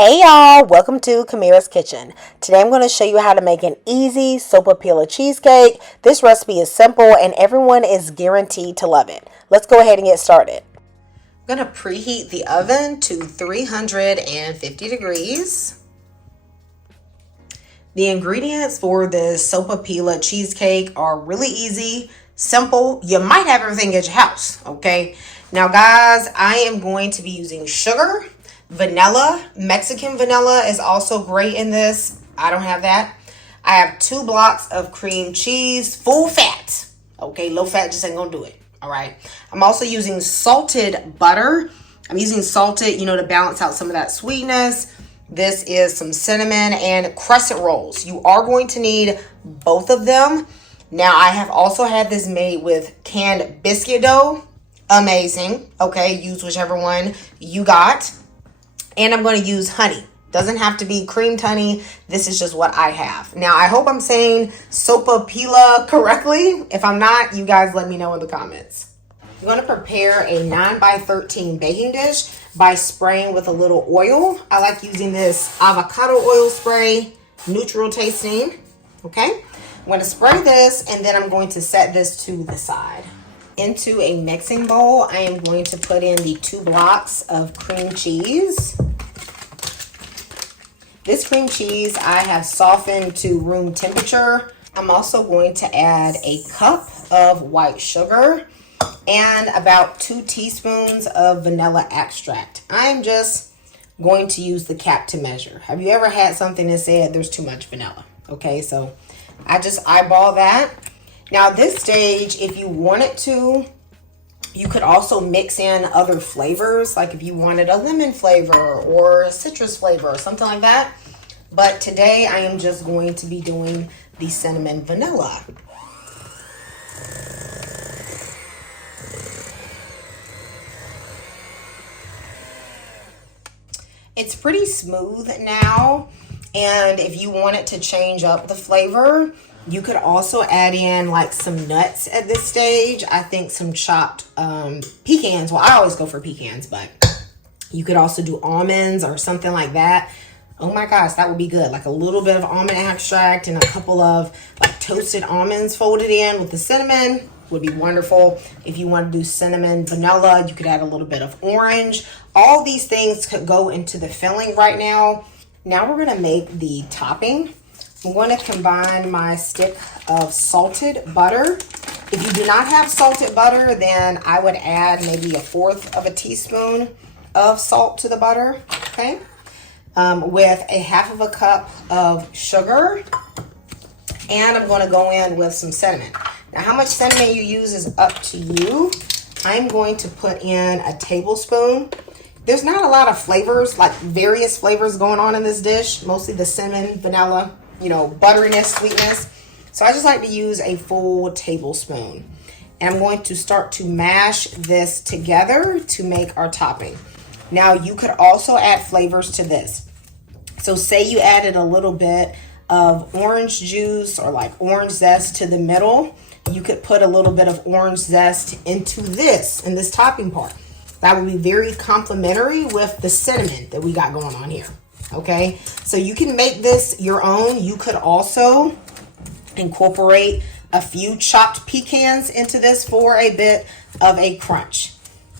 Hey y'all, welcome to Kamira's Kitchen. Today I'm going to show you how to make an easy Sopapilla cheesecake. This recipe is simple and everyone is guaranteed to love it. Let's go ahead and get started. I'm going to preheat the oven to 350 degrees. The ingredients for this Sopapilla cheesecake are really easy, simple. You might have everything at your house, okay? Now guys, I am going to be using sugar. Vanilla, Mexican vanilla is also great in this. I don't have that. I have 2 blocks of cream cheese, full fat. Okay, low fat just ain't gonna do it. All right. I'm also using salted butter. I'm using salted, to balance out some of that sweetness. This is some cinnamon and Crescent Rolls. You are going to need both of them. Now, I have also had this made with canned biscuit dough. Amazing. Okay, use whichever one you got. And I'm going to use honey. Doesn't have to be creamed honey. This is just what I have. Now, I hope I'm saying Sopapilla correctly. If I'm not, you guys let me know in the comments. I'm going to prepare a 9x13 baking dish by spraying with a little oil. I like using this avocado oil spray, neutral tasting. Okay, I'm going to spray this and then I'm going to set this to the side. Into a mixing bowl, I am going to put in the 2 blocks of cream cheese. This cream cheese I have softened to room temperature. I'm also going to add a cup of white sugar and about 2 teaspoons of vanilla extract. I'm just going to use the cap to measure. Have you ever had something that said there's too much vanilla? Okay, so I just eyeball that. Now, this stage, if you wanted to, you could also mix in other flavors, like if you wanted a lemon flavor or a citrus flavor or something like that. But today, I am just going to be doing the cinnamon vanilla. It's pretty smooth now, and if you wanted to change up the flavor, you could also add in like some nuts at this stage. I think some chopped pecans. Well, I always go for pecans, but you could also do almonds or something like that. Oh my gosh, that would be good. Like a little bit of almond extract and a couple of like toasted almonds folded in with the cinnamon would be wonderful. If you want to do cinnamon vanilla, you could add a little bit of orange. All these things could go into the filling right now. Now we're going to make the topping. I'm going to combine my stick of salted butter. If you do not have salted butter, then I would add maybe 1/4 of a teaspoon of salt to the butter, okay? With a 1/2 cup of sugar. And I'm going to go in with some cinnamon. Now, how much cinnamon you use is up to you. I'm going to put in a tablespoon. There's not a lot of flavors, like various flavors going on in this dish. Mostly the cinnamon, vanilla, butteriness, sweetness. So I just like to use a full tablespoon. And I'm going to start to mash this together to make our topping. Now you could also add flavors to this. So say you added a little bit of orange juice or like orange zest to the middle. You could put a little bit of orange zest into in this topping part. That would be very complimentary with the cinnamon that we got going on here. Okay, so you can make this your own. You could also incorporate a few chopped pecans into this for a bit of a crunch.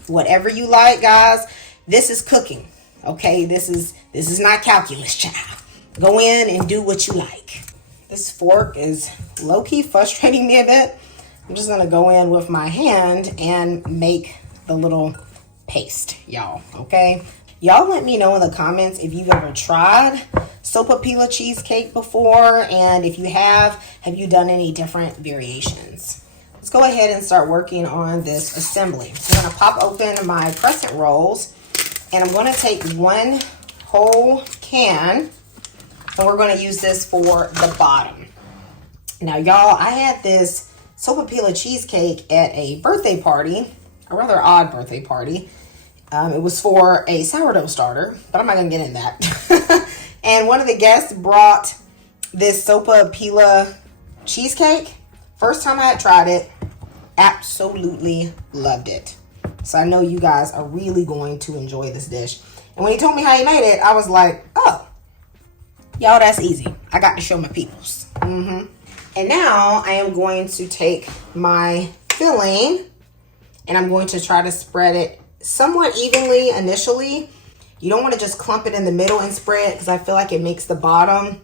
Whatever you like, guys. This is cooking. Okay, this is not calculus, child. Go in and do what you like. This fork is low-key frustrating me a bit. I'm just gonna go in with my hand and make the little paste, y'all. Okay. Y'all let me know in the comments if you've ever tried Sopapilla cheesecake before, and if you have you done any different variations? Let's go ahead and start working on this assembly. I'm going to pop open my Crescent Rolls, and I'm going to take 1 whole can, and we're going to use this for the bottom. Now, y'all, I had this Sopapilla cheesecake at a birthday party, a rather odd birthday party. It was for a sourdough starter, but I'm not going to get in that. And one of the guests brought this Sopapilla cheesecake. First time I had tried it, absolutely loved it. So I know you guys are really going to enjoy this dish. And when he told me how he made it, I was like, Y'all, that's easy. I got to show my peoples. And now I am going to take my filling and I'm going to try to spread it somewhat evenly initially. You don't want to just clump it in the middle and spread, because I feel like it makes the bottom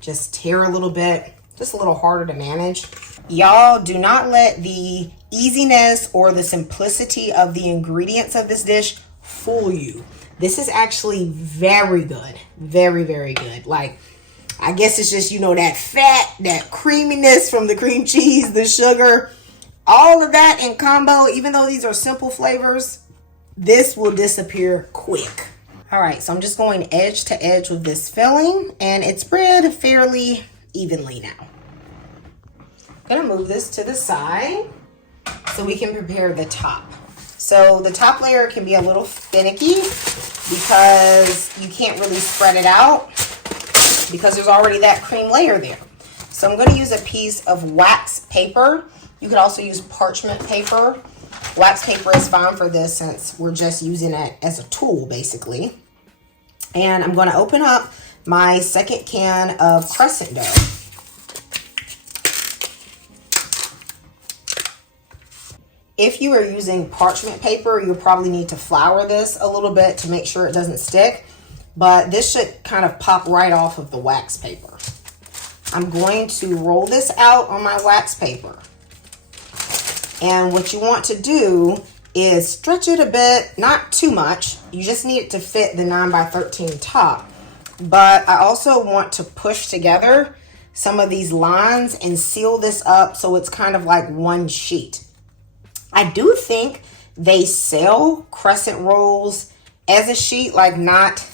just tear a little bit, just a little harder to manage. Y'all, do not let the easiness or the simplicity of the ingredients of this dish fool you. This is actually very good. Very, very good. Like, I guess it's just, you know, that fat, that creaminess from the cream cheese, the sugar, all of that in combo. Even though these are simple flavors, this will disappear quick. All right, so I'm just going edge to edge with this filling, and it's spread fairly evenly now. I'm gonna move this to the side so we can prepare the top. So the top layer can be a little finicky because you can't really spread it out because there's already that cream layer there. So I'm gonna use a piece of wax paper. You could also use parchment paper. Wax paper is fine for this since we're just using it as a tool basically. And I'm gonna open up my second can of crescent dough. If you are using parchment paper, you'll probably need to flour this a little bit to make sure it doesn't stick, but this should kind of pop right off of the wax paper. I'm going to roll this out on my wax paper. And what you want to do is stretch it a bit, not too much. You just need it to fit the 9x13 top. But I also want to push together some of these lines and seal this up so it's kind of like one sheet. I do think they sell crescent rolls as a sheet, like not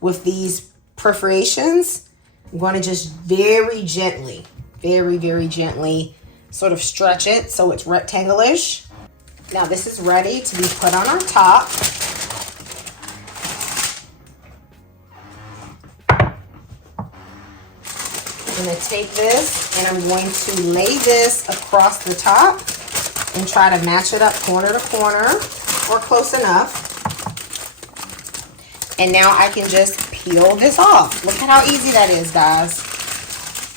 with these perforations. I'm going to just very gently, very, very gently sort of stretch it so it's rectangle-ish. Now this is ready to be put on our top. I'm going to take this and I'm going to lay this across the top and try to match it up corner to corner or close enough. And now I can just peel this off. Look at how easy that is, guys.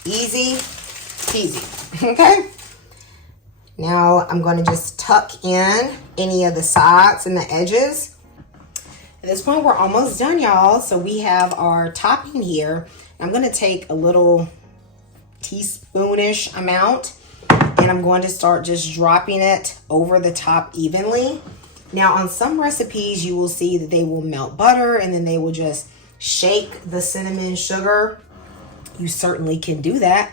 Easy peasy, okay? Now I'm going to just tuck in any of the sides and the edges. At this point, we're almost done, y'all. So we have our topping here. I'm going to take a little teaspoonish amount and I'm going to start just dropping it over the top evenly. Now on some recipes, you will see that they will melt butter and then they will just shake the cinnamon sugar. You certainly can do that.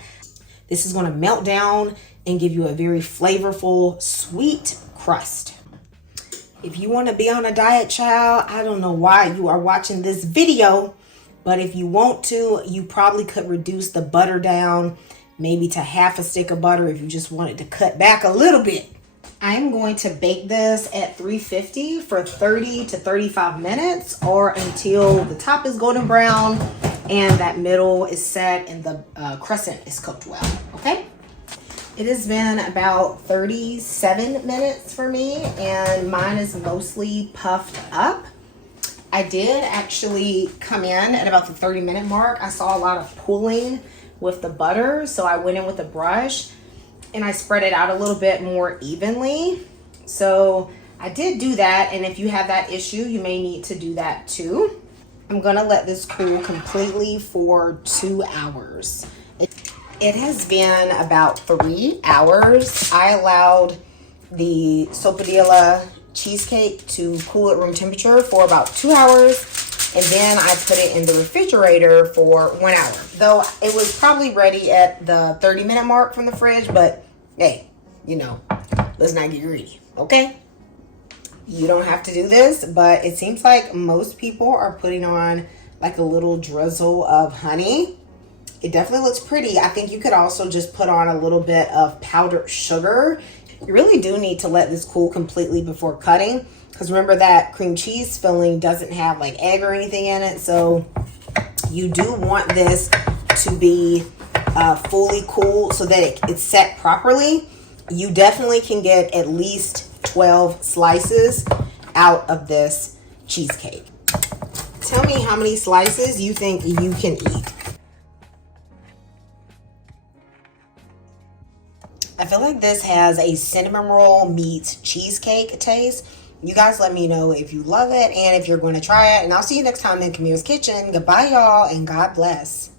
This is going to melt down and give you a very flavorful, sweet crust. If you want to be on a diet, child, I don't know why you are watching this video, but if you want to, you probably could reduce the butter down maybe to half a stick of butter if you just wanted to cut back a little bit. I'm going to bake this at 350 for 30 to 35 minutes or until the top is golden brown and that middle is set and the crescent is cooked well, okay? It has been about 37 minutes for me and mine is mostly puffed up. I did actually come in at about the 30-minute mark. I saw a lot of pooling with the butter, so I went in with a brush and I spread it out a little bit more evenly. So I did do that, and if you have that issue, you may need to do that too. I'm gonna let this cool completely for 2 hours. It has been about 3 hours. I allowed the Sopapilla cheesecake to cool at room temperature for about 2 hours, and then I put it in the refrigerator for 1 hour. Though it was probably ready at the 30-minute mark from the fridge, but hey, you know, let's not get greedy, okay? You don't have to do this, but it seems like most people are putting on like a little drizzle of honey. It definitely looks pretty. I think you could also just put on a little bit of powdered sugar. You really do need to let this cool completely before cutting, because remember that cream cheese filling doesn't have like egg or anything in it. So you do want this to be fully cool so that it's set properly. You definitely can get at least 12 slices out of this cheesecake. Tell me how many slices you think you can eat. I feel like this has a cinnamon roll meets cheesecake taste. You guys let me know if you love it and if you're going to try it. And I'll see you next time in Camille's Kitchen. Goodbye, y'all, and God bless.